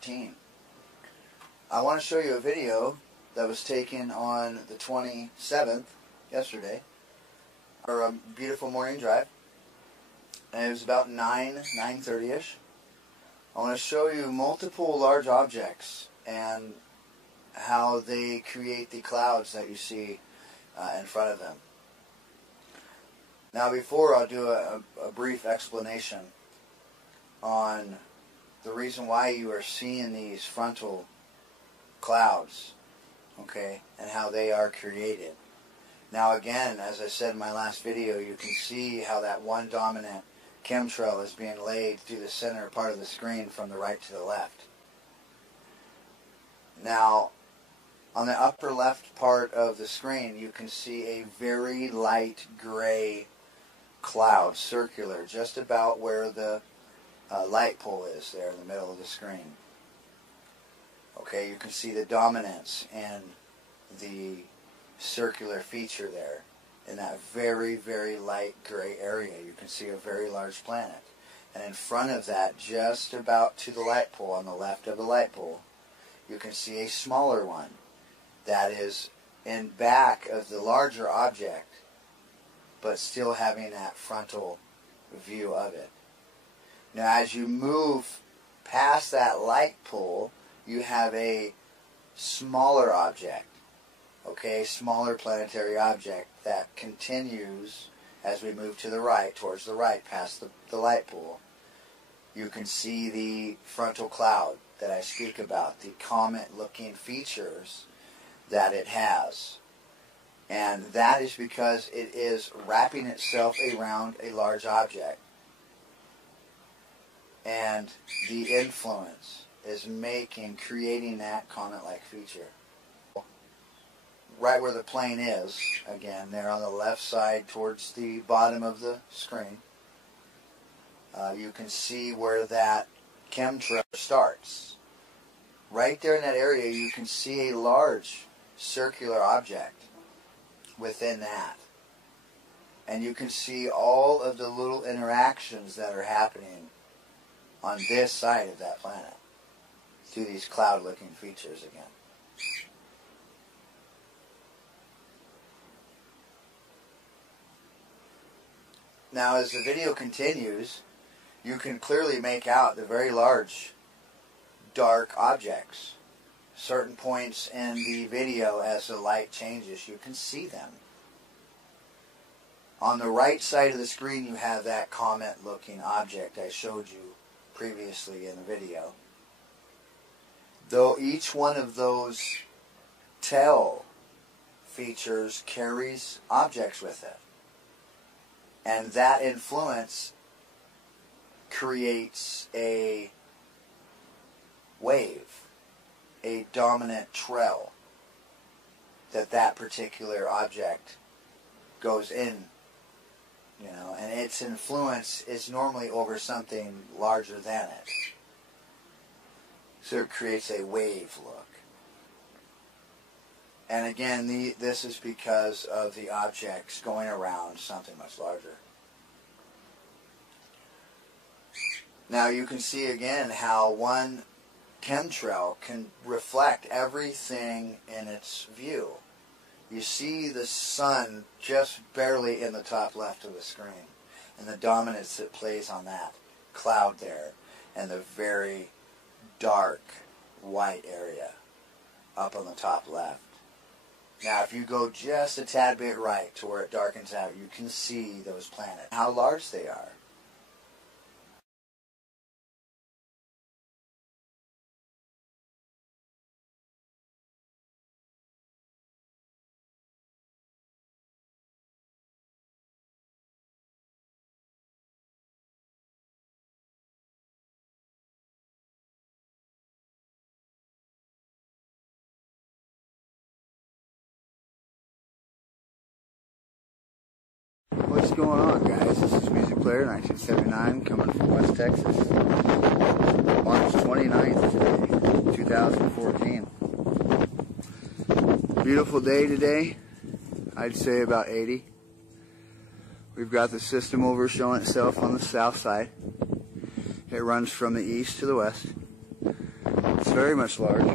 2014. I want to show you a video that was taken on the 27th, yesterday, or a beautiful morning drive, and it was about 9:30ish. I want to show you multiple large objects and how they create the clouds that you see in front of them. Now, before I'll do a brief explanation on the reason why you are seeing these frontal clouds, okay, and how they are created. Now again, as I said in my last video, you can see how that one dominant chemtrail is being laid through the center part of the screen from the right to the left. Now, on the upper left part of the screen, you can see a very light gray cloud, circular, just about where the light pole is there in the middle of the screen. Okay, you can see the dominance and the circular feature there. In that very, very light gray area, you can see a very large planet. And in front of that, just about to the light pole, on the left of the light pole, you can see a smaller one that is in back of the larger object, but still having that frontal view of it. Now, as you move past that light pole, you have a smaller object, okay, smaller planetary object that continues as we move to the right, towards the right, past the light pole. You can see the frontal cloud that I speak about, the comet-looking features that it has. And that is because it is wrapping itself around a large object. And the influence is creating that comet-like feature. Right where the plane is, again, there on the left side towards the bottom of the screen, you can see where that chemtrail starts. Right there in that area, you can see a large circular object within that. And you can see all of the little interactions that are happening on this side of that planet through these cloud-looking features again. Now, as the video continues, you can clearly make out the very large, dark objects. Certain points in the video, as the light changes, you can see them. On the right side of the screen, you have that comet-looking object I showed you previously in the video. Though each one of those tail features carries objects with it. And that influence creates a wave, a dominant trail that particular object goes in, you know, and its influence is normally over something larger than it. So it creates a wave look. And again, this is because of the objects going around something much larger. Now you can see again how one chemtrail can reflect everything in its view. You see the sun just barely in the top left of the screen, and the dominance that plays on that cloud there, and the very dark white area up on the top left. Now, if you go just a tad bit right to where it darkens out, you can see those planets, how large they are. What's going on, guys? This is Music Player 1979 coming from West Texas. March 29th today, 2014. Beautiful day today. I'd say about 80. We've got the system over showing itself on the south side. It runs from the east to the west. It's very much large.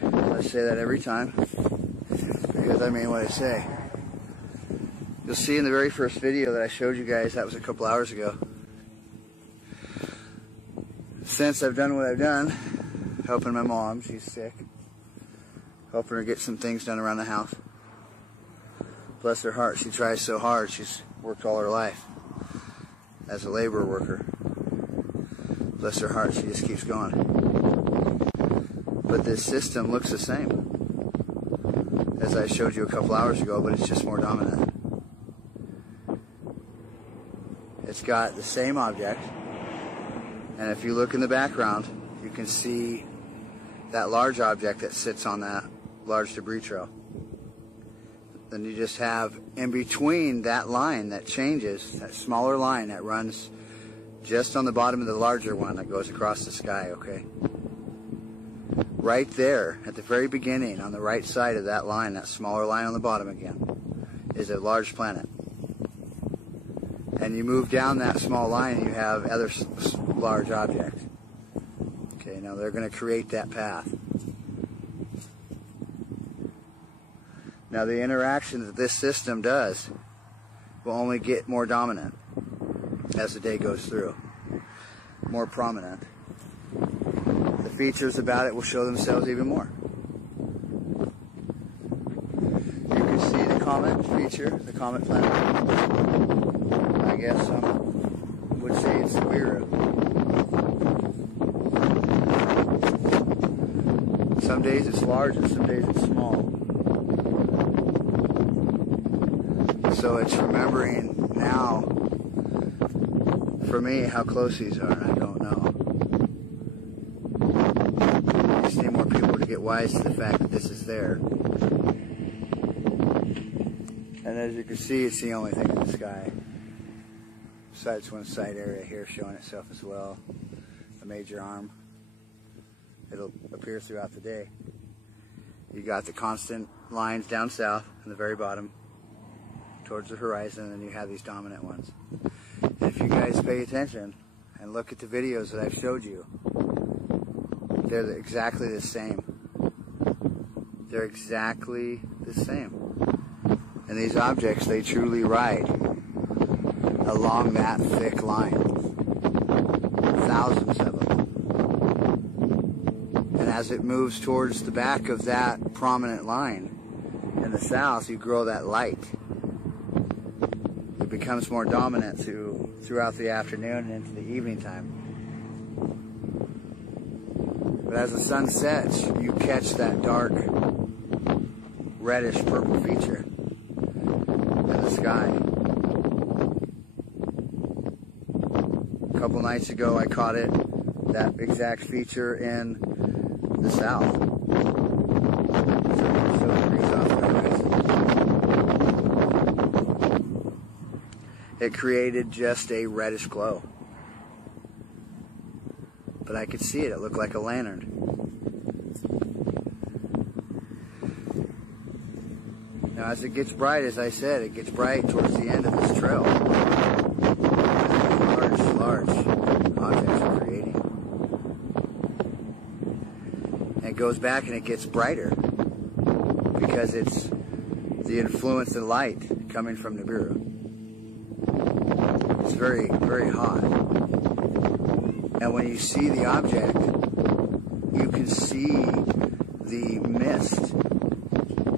I say that every time because I mean what I say. You'll see in the very first video that I showed you guys, that was a couple hours ago. Since I've done what I've done, helping my mom, she's sick, helping her get some things done around the house. Bless her heart, she tries so hard. She's worked all her life as a labor worker. Bless her heart, she just keeps going. But this system looks the same as I showed you a couple hours ago, but it's just more dominant. It's got the same object, and if you look in the background, you can see that large object that sits on that large debris trail. Then you just have in between that line that changes, that smaller line that runs just on the bottom of the larger one that goes across the sky, okay? Right there, at the very beginning, on the right side of that line, that smaller line on the bottom again, is a large planet. And you move down that small line and you have other large objects. Okay, now they're going to create that path. Now the interaction that this system does will only get more dominant as the day goes through, more prominent. The features about it will show themselves even more. You can see the comet feature, the comet planet. I guess some would say it's Nibiru. Some days it's large and some days it's small. So it's remembering now, for me, how close these are, and I don't know. I just need more people to get wise to the fact that this is there. And as you can see, it's the only thing in the sky. Besides one side area here showing itself as well, a major arm. It'll appear throughout the day. You got the constant lines down south in the very bottom towards the horizon, and then you have these dominant ones. And if you guys pay attention and look at the videos that I've showed you, they're exactly the same. They're exactly the same. And these objects, they truly ride along that thick line. Thousands of them. And as it moves towards the back of that prominent line in the south, you grow that light. It becomes more dominant throughout the afternoon and into the evening time. But as the sun sets, you catch that dark reddish purple feature in the sky. A couple nights ago I caught it, that exact feature in the south. 30 degrees off the horizon. It created just a reddish glow. But I could see it, it looked like a lantern. Now as it gets bright, as I said, it gets bright towards the end of this trail. Large objects are creating. And it goes back and it gets brighter because it's the influence of light coming from Nibiru. It's very, very hot. And when you see the object, you can see the mist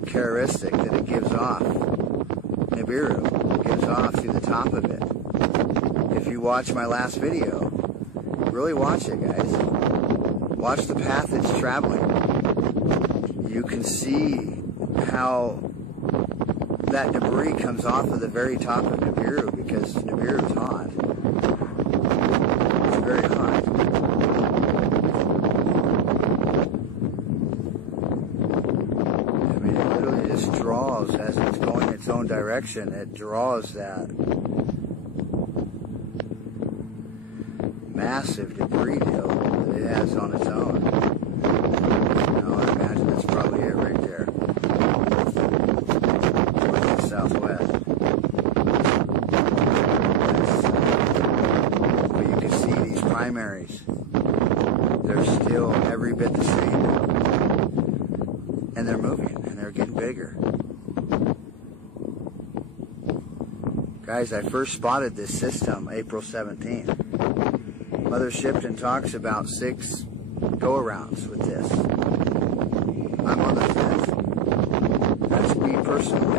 characteristic that it gives off. Nibiru gives off through the top of it. If you watch my last video, really watch it, guys. Watch the path it's traveling. You can see how that debris comes off of the very top of Nibiru because Nibiru is hot. It's very hot. I mean, it literally just draws, as it's going its own direction, it draws that massive debris hill that it has on its own. You know, I imagine that's probably it right there. Towards the southwest. But you can see these primaries. They're still still every bit the same. And they're moving, and they're getting bigger. Guys, I first spotted this system April 17th. Mother Shipton talks about 6 go-arounds with this. I'm on the 5th. That's me personally.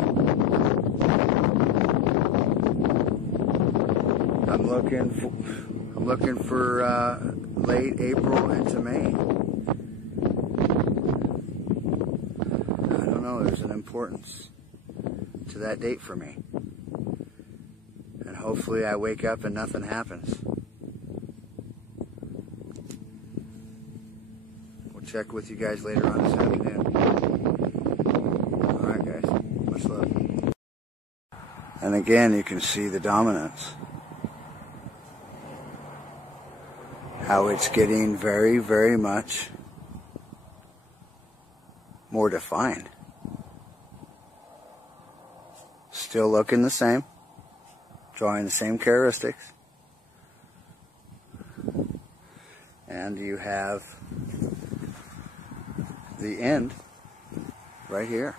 I'm looking for late April into May. I don't know, there's an importance to that date for me. And hopefully I wake up and nothing happens. We'll check with you guys later on this afternoon. Alright guys, much love. And again, you can see the dominance. How it's getting very, very much more defined. Still looking the same, drawing the same characteristics. And you have the end right here.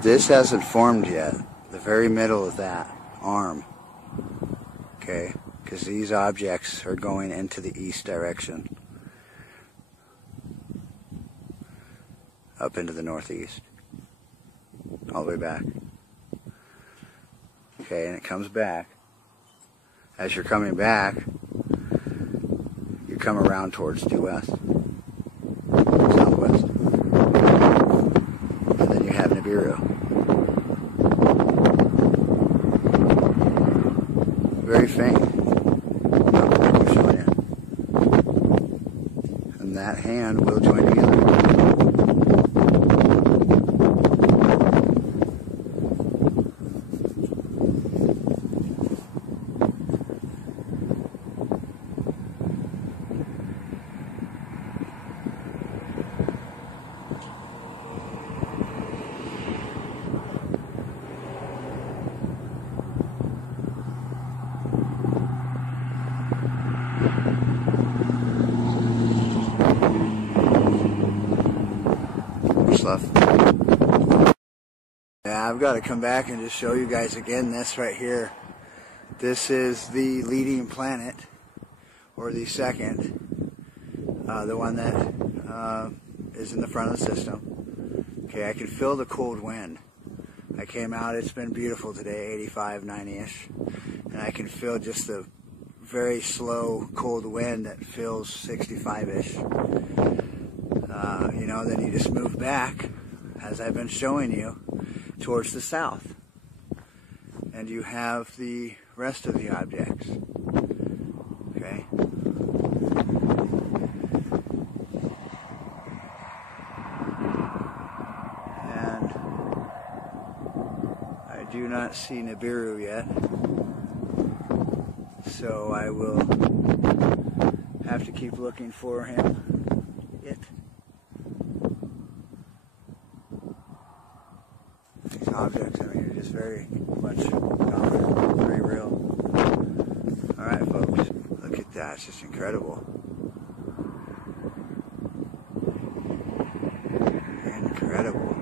This hasn't formed yet, the very middle of that arm. Okay, because these objects are going into the east direction, up into the northeast, all the way back. Okay, and it comes back. As you're coming back, you come around towards due west, southwest, and then you have Nibiru. Very faint, not like I'm showing you. And that hand will join together. Stuff. Yeah, I've got to come back and just show you guys again this right here. This is the leading planet, or the second, the one that is in the front of the system. Okay, I can feel the cold wind. I came out, it's been beautiful today, 85, 90-ish, and I can feel just the very slow cold wind that feels 65-ish. You know, then you just move back, as I've been showing you, towards the south. And you have the rest of the objects. Okay? And I do not see Nibiru yet. So I will have to keep looking for him. These objects, I mean, are just very much dominant, very real. Alright folks, look at that, it's just incredible. Incredible.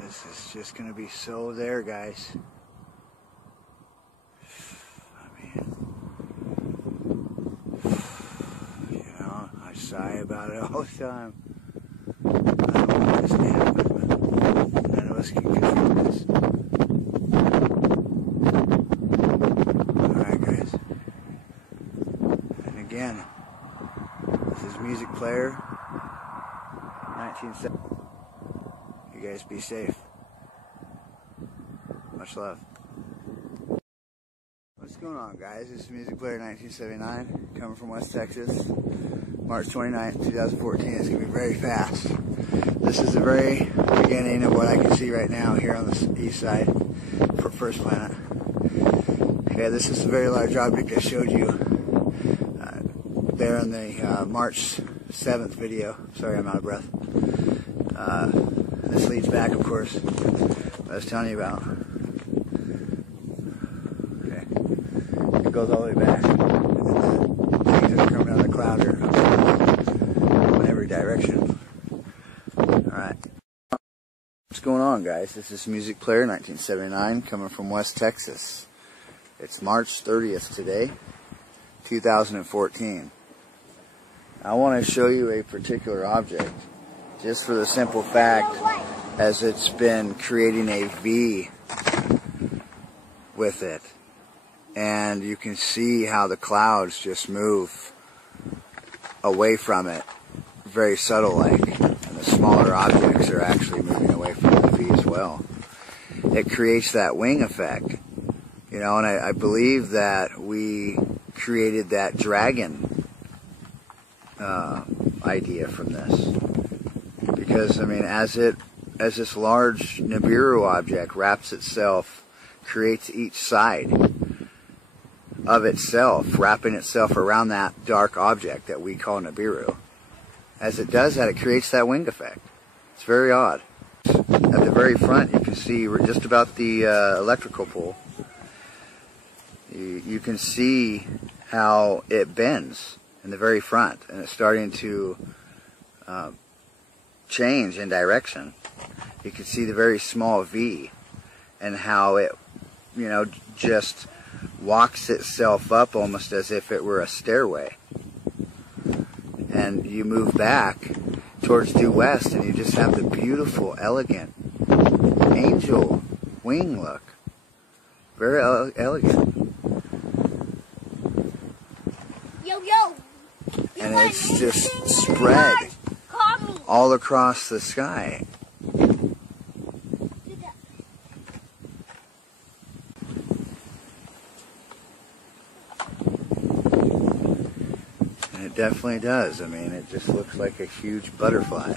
This is just going to be so there, guys. I mean, you know, I sigh about it all the time. I don't know what's going to happen, but none of us can control this. Alright, guys. And again, this is Music Player 1970. You guys be safe. Much love. What's going on, guys? This is Music Player 1979, coming from West Texas, March 29th, 2014. It's going to be very fast. This is the very beginning of what I can see right now here on the east side for First Planet. Okay, this is a very large object I showed you there in the March 7th video. Sorry, I'm out of breath. This leads back, of course, what I was telling you about. Okay. It goes all the way back. And the things that are coming out of the cloud are in every direction. Alright. What's going on, guys? This is Music Player 1979 coming from West Texas. It's March 30th today, 2014. I want to show you a particular object just for the simple fact as it's been creating a V with it. And you can see how the clouds just move away from it, very subtle like. And the smaller objects are actually moving away from the V as well. It creates that wing effect. You know, and I believe that we created that dragon idea from this. Because, I mean, as this large Nibiru object wraps itself, creates each side of itself, wrapping itself around that dark object that we call Nibiru. As it does that, it creates that wing effect. It's very odd. At the very front, you can see we're just about the electrical pole. You can see how it bends in the very front, and it's starting to change in direction. You can see the very small V and how it, you know, just walks itself up almost as if it were a stairway. And you move back towards due west and you just have the beautiful, elegant angel wing look. Very elegant. And it's just spread all across the sky. And it definitely does. I mean, it just looks like a huge butterfly.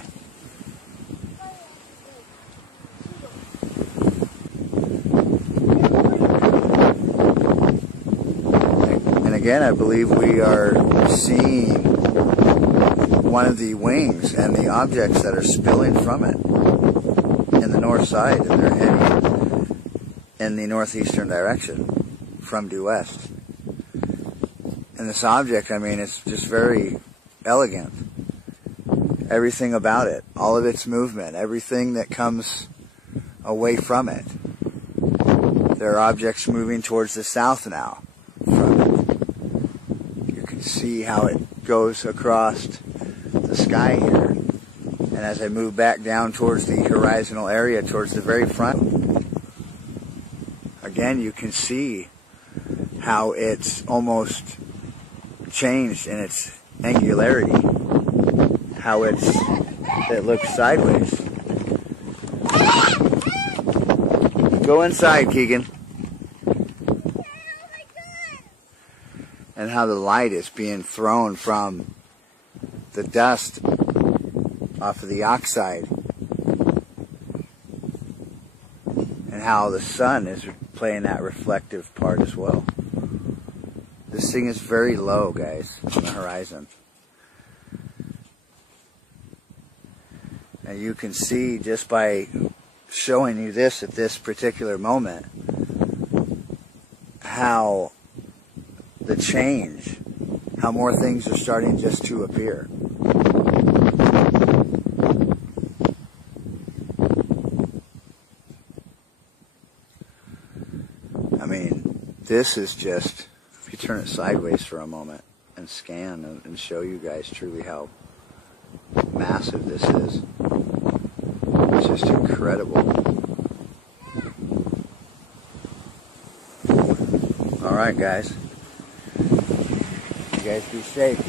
And again, I believe we are seeing one of the wings and the objects that are spilling from it in the north side, and they're heading in the northeastern direction from due west. And this object, I mean, it's just very elegant. Everything about it, all of its movement, everything that comes away from it. There are objects moving towards the south now from it. You can see how it goes across the sky here. And as I move back down towards the horizontal area, towards the very front, again you can see how it's almost changed in its angularity, how it looks sideways. Go inside, Keegan. And how the light is being thrown from the dust off of the oxide, and how the sun is playing that reflective part as well. This thing is very low, guys, on the horizon. And you can see just by showing you this at this particular moment how the change, how more things are starting just to appear. I mean, this is just, if you turn it sideways for a moment and scan and show you guys truly how massive this is. It's just incredible. Alright, guys. You guys be safe.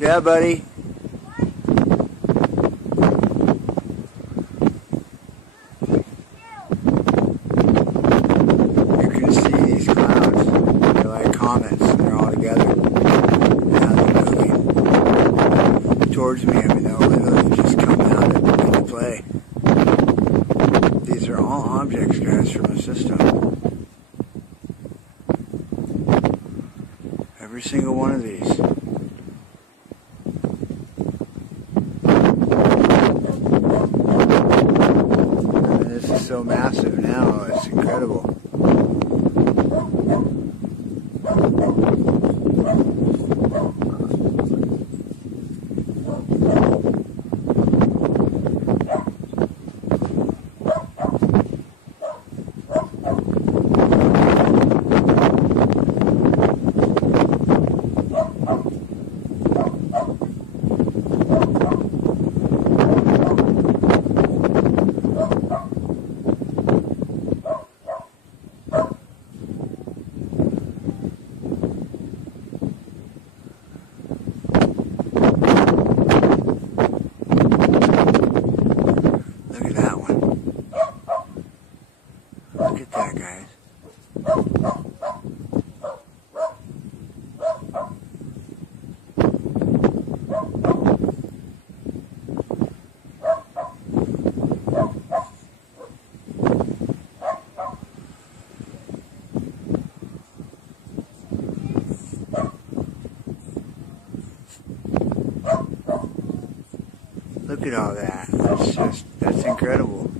Yeah, buddy. You can towards me. I mean, they'll literally just come out and begin to play. These are all objects, guys, from the system. Every single one of these. I mean, this is so massive now, it's incredible. Look at that, guys. Look at all that. That's incredible.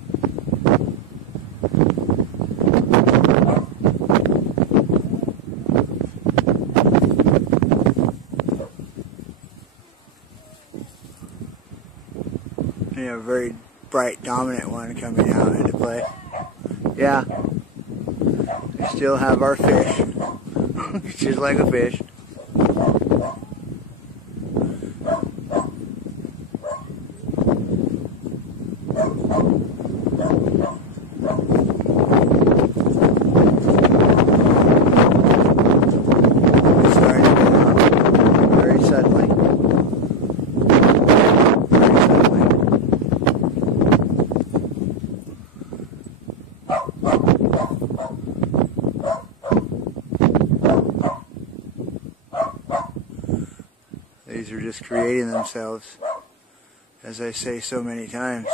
You know, a very bright, dominant one coming out into play. Yeah. We still have our fish. It's just like a fish. These are just creating themselves, as I say so many times.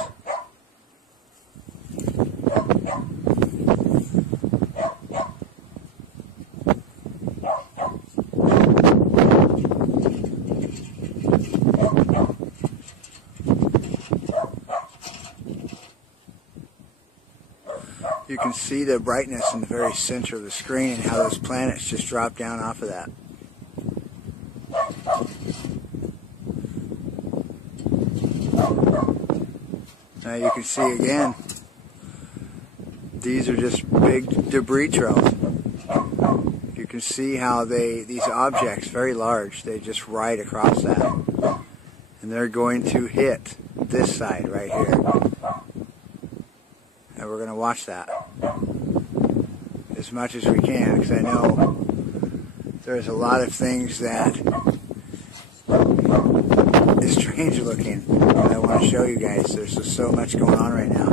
You can see the brightness in the very center of the screen and how those planets just drop down off of that. Now you can see again, these are just big debris trails. You can see how these objects, very large, they just ride across that. And they're going to hit this side right here. And we're going to watch that as much as we can, because I know there's a lot of things that is strange looking that I want to show you guys. There's just so much going on right now.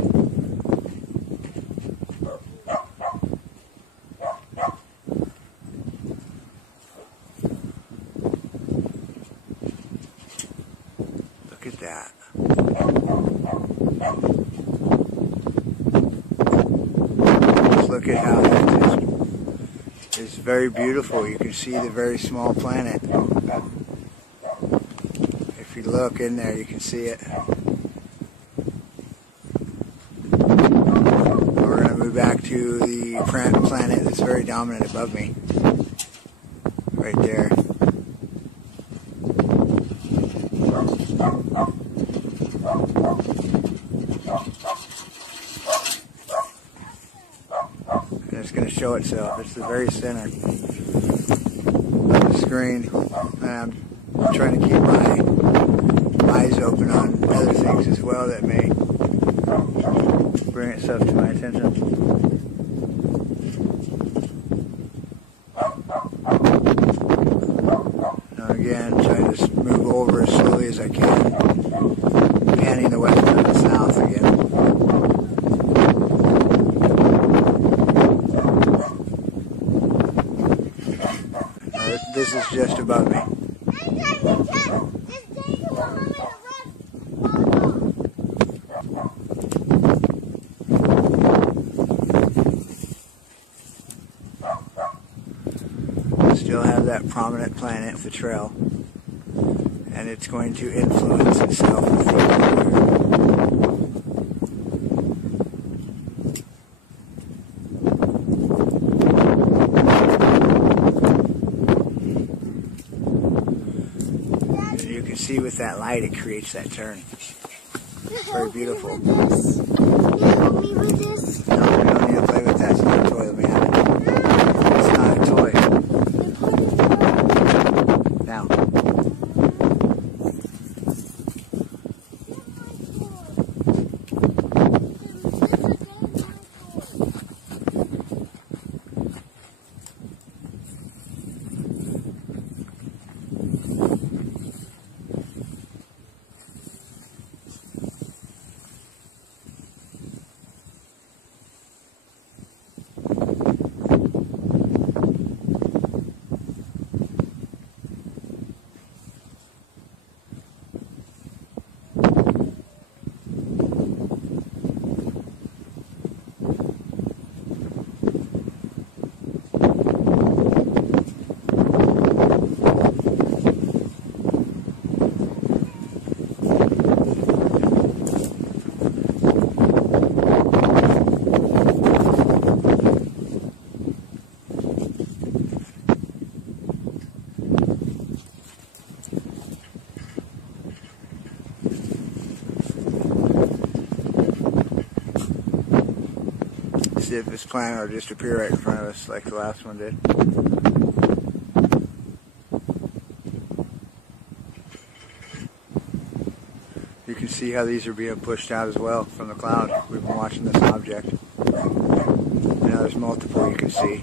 Look at that. Just look at how that is very beautiful. You can see the very small planet. If you look in there, you can see it. We're going to move back to the planet that's very dominant above me. Right there. And it's going to show itself. It's the very center of the screen. And I'm trying to keep my eyes open on other things as well that may bring itself to my attention. Now again, try to just move over as slowly as I can, panning the west and the south again. Now, this is just above me. still have that prominent planet, the trail, and it's going to influence itself with the equator. You can see with that light it creates that turn. Very beautiful. Can you help me with this? No, we don't need to play with that. It's not a toy. Let me have it. It's not a toy. Now. See if this planet will just appear right in front of us like the last one did. You can see how these are being pushed out as well from the cloud. We've been watching this object. Now there's multiple you can see.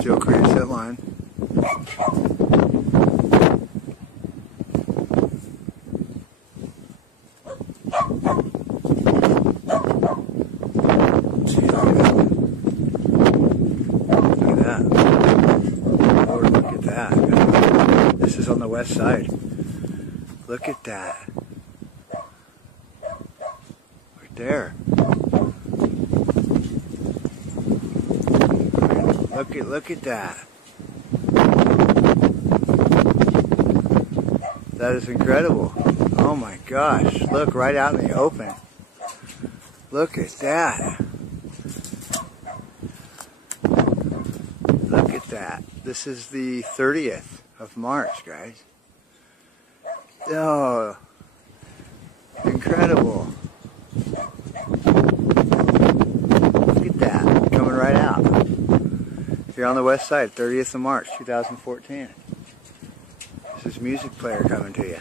Still creates that line. Look at that. Lord, look at that. This is on the west side. Look at that. Right there. Look at that. That is incredible. Oh my gosh. Look, right out in the open. Look at that. Look at that. This is the 30th of March, guys. Oh, incredible. Look at that. Coming right out. Here on the west side, 30th of March, 2014. This is music player coming to you.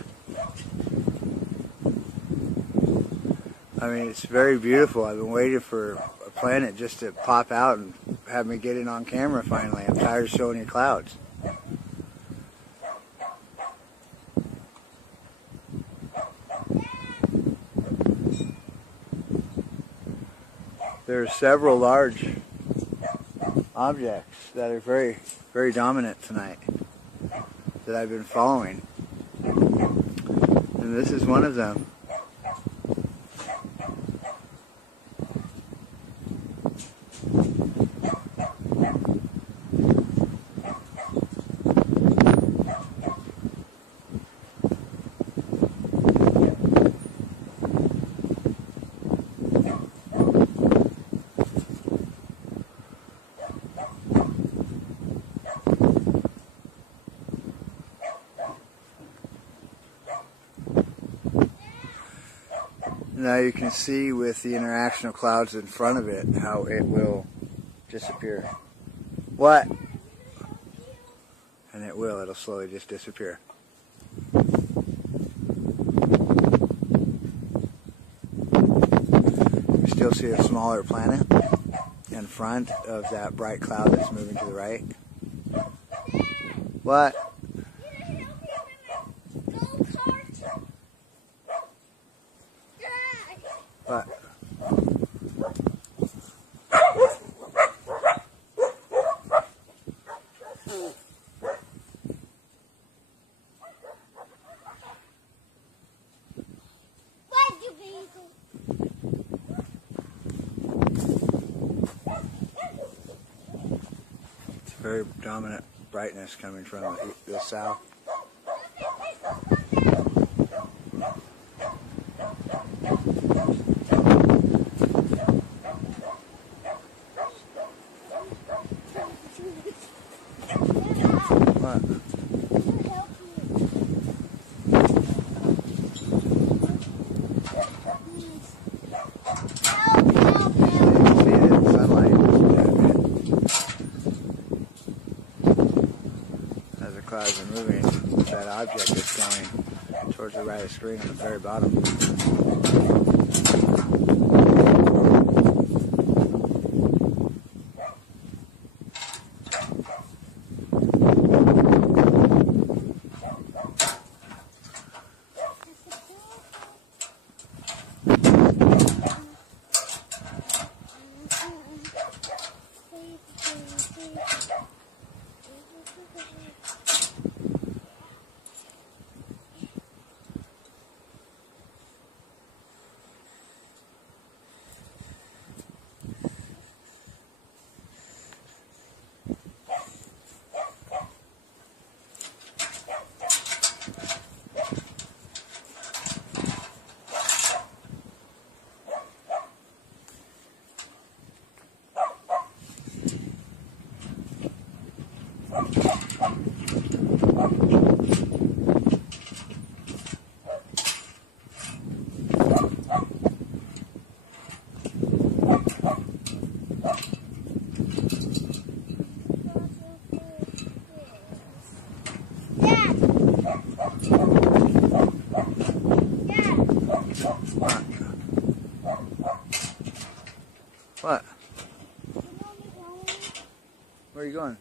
I mean, it's very beautiful. I've been waiting for a planet just to pop out and have me get it on camera finally. I'm tired of showing you clouds. There are several large objects that are very, very dominant tonight that I've been following. And this is one of them. Now you can see with the interaction of clouds in front of it how it will disappear. What? And it'll slowly just disappear. You still see a smaller planet in front of that bright cloud that's moving to the right. What? What? It's a very dominant brightness coming from the south. What? As the clouds are moving, that object is going towards the right of the screen on the very bottom. What? Where are you going?